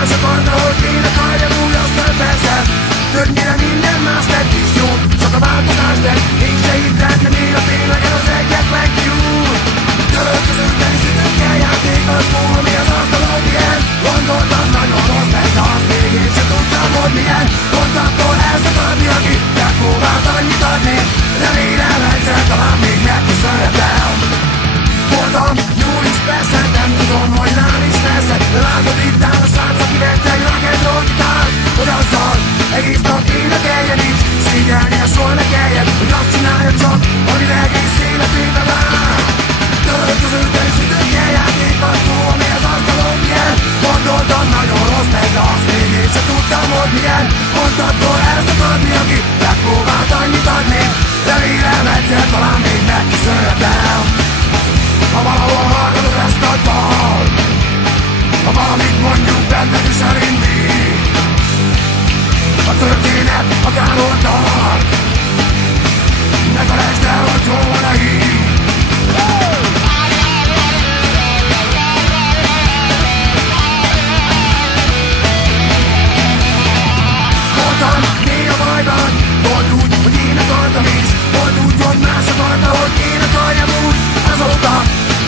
más akarna, hogy én akarjam úgy, azt nem persze. Többnyire minden más lett is jó, csak a változás lett. Én se hittem, nem én a tényleg az egyetlen kiút. Törölközőben is ütőkkel játék az szó, ami az asztalon ilyen. Gondoltam nagyon rossz lesz, de azt még én sem tudtam, hogy milyen. Pont attól elszakadni, aki megpróbált annyit adni. Remélem egyszer talán még megköszönhetem. Voltam jól is persze, nem tudom, hogy rám is persze. De látod itt áll a srác, aki vett egy rock'n'roll gitárt, hogy azzal egész nap énekeljen is. Szégyelnie soha ne kelljen, hogy azt csinálja csak, amire egész életében vár. Törölközőben is ütőkkel játék az szó, ami az asztalon milyen. Gondoltam nagyon rossz lesz, de azt még én sem tudtam, hogy milyen. Pont attól elszakadni, aki megpróbált annyit adni. Remélem egyszer talán még megköszönhetem. Ha valahol hallgatod ezt a dal, ha valamit mondjuk benned is elindít, a történet akárhol tart, ne felejtsd el, hogy hol van a híd. Voltam mély a bajban, volt úgy, hogy én akartam is, volt úgy, hogy más akarta, hogy én akarjam úgy. Azóta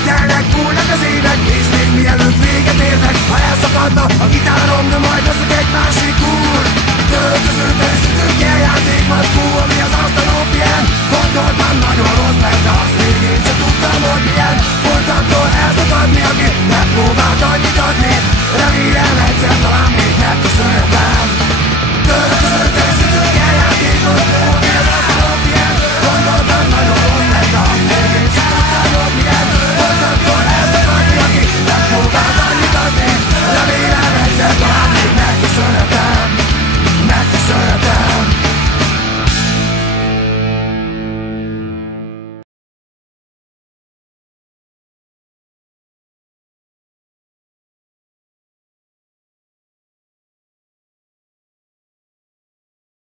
telnek, múlnak az évek, és még mielőtt véget érnek, ha elszakadna a gitárom, de majd leszek egy másik úr. Törölközőben is ütőkkel játék mackó, ami az asztalon ilyen. Gondoltam nagyon rossz lesz, de azt még én sem tudtam, hogy milyen. Pont attól elszakadni, aki megpróbált